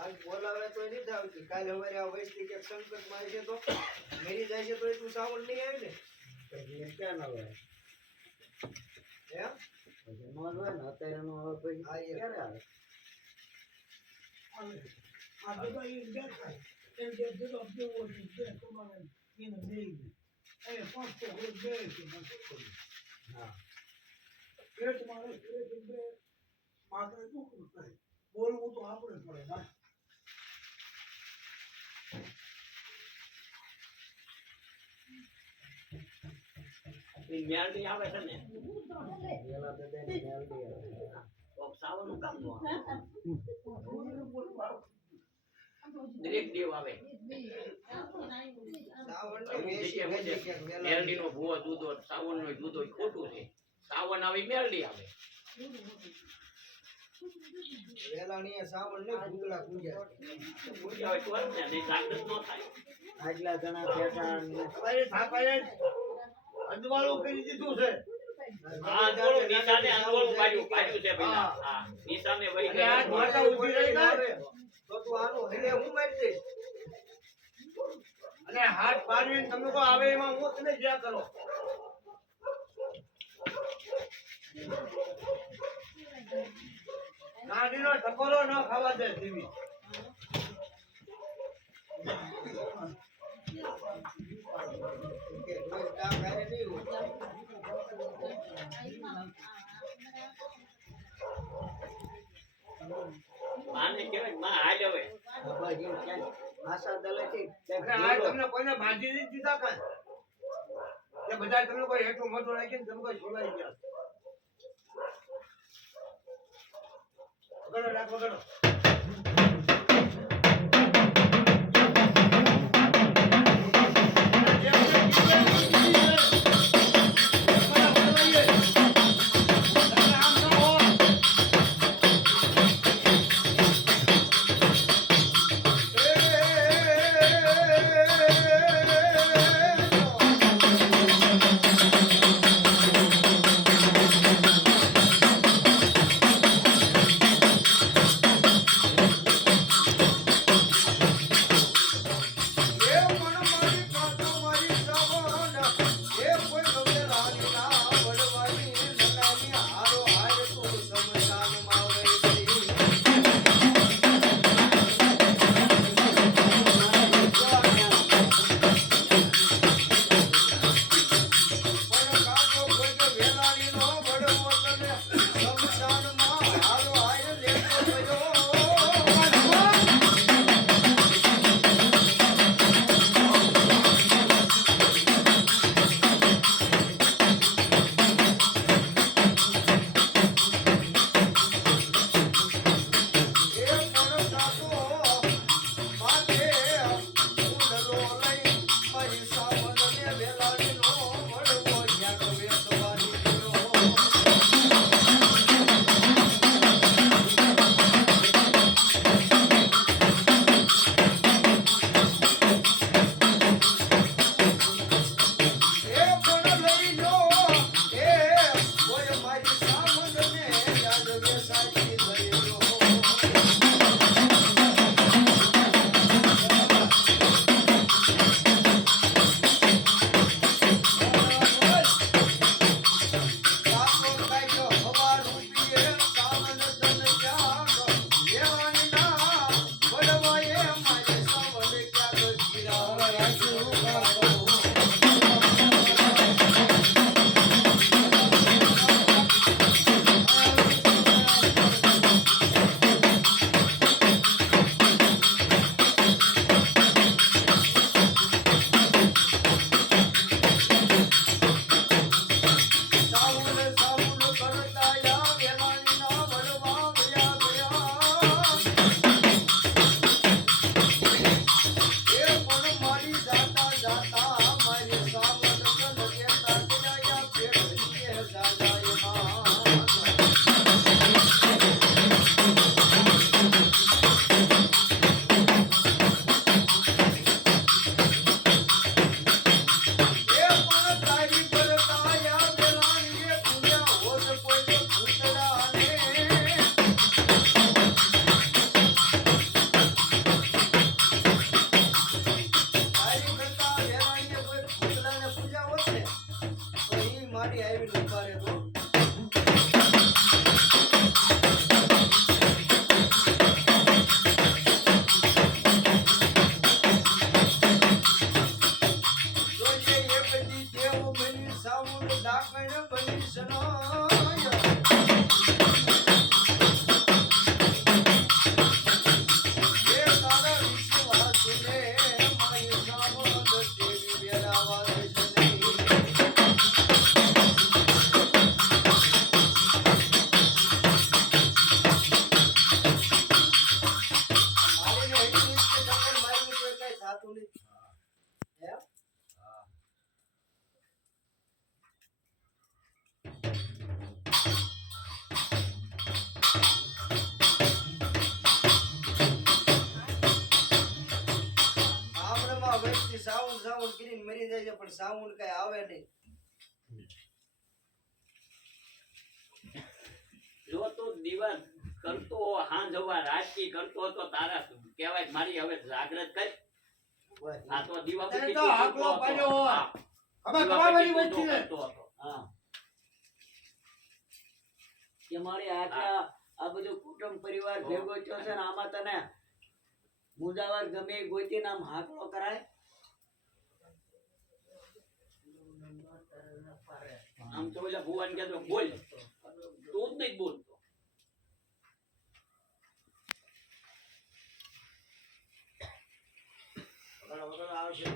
આજ બોલાવે તો નહીં થાવ કે કાલે હવારે આ વૈષ્ણવી કે સંકટ માં છે તો મેરી જાય છે તો તું સાવણ નહીં આવી ને પછી ક્યાં ના આવે એમ પછી મોજ હોય ને અત્યારે નો આવે પછી ક્યારે આવે આ બધા એ દેખાય એમ જે બધો અપડેટ હોય છે તમારે એને મેળી એ ફક્ત હોય બે છે હા પેટ મારે પેટ બે માત્ર દુઃખ થાય બોલવું તો આપણે પડે ના મેલડી આવે છે ને પેલા તો તેને મેલડી આવે તો સાવનું કામ નો દરેક દેવ આવે મેલડી નો ભૂવો દૂધો સાવન નો દૂધો ખોટું છે સાવન આવે મેલડી આવે વેલાણીએ સાવણ ને ભૂતળા પૂજા હોય તો ને નહીં જાગૃત નો થાય આટલા જણા બેઠા ને અરે થાપાએ અંદવાળું કરી દીધું છે આ થોડું નિશાને અંદવાળું પાડ્યું છે પેલા હા નિશાને વળી ગયા આ માતા ઊભી રહી ગઈ તો તું આનું હેલે હું મારી દઈશ અને હાથ પાડીને તમે કો આવે એમાં હું તને જ્યાં કરો નાડીનો ટકોરો ન ખાવા દે દેવી કે રોજ કામ કરે નહીં માને કેવાય માં હાલ હવે બાબા જેમ ક્યાં આશા દલે છે આ તમને કોઈને બાજી નથી દીધા કાં કે બધા તમને કોઈ હેઠું મોટું રાખીને તમે કોઈ છોડાઈ ગયા ગણો રાખો ગણો મારી આવીને ઊભા રહેતો. જોજે એ બધી દેવ બની સાવણ ડાકણ બની સનોય. એ તારા વિશ્વાસને માય સાવણ દેવી વેરાવા દેશ નહીં. મારીને એટલી જ કે તમને મારીને કોઈ કાંઈ થાતું નથી. હે? ગામડામાં વ્યક્તિ સાવણ સાવણ કરીને મરી જાય છે પણ સાવણ કઈ આવે નહીં. જો તું દિવસ કરતો હાંજ હવા રાજકી કરતો હતો તારા કહેવાય કે મારી હવે જાગ્રત કર. આ તો દીવા તને પછી તો તું હાકલો કરતો હતો. પાડ્યો હોય. હા, હવે દીવા કમાવાની પછી તું વચ્ચે કરતો હતો. હા કે મારી આટલા આ બધું કુટુંબ પરિવાર ભેગો થયો છે ને આમાં તને મુદાવાર ગમે એ ગોતીને આમ હાકલો કરાય. આમ તો ઓલા ભુવન કહેતો બોલ તું જ નહીં બોલતો. વગર આવશે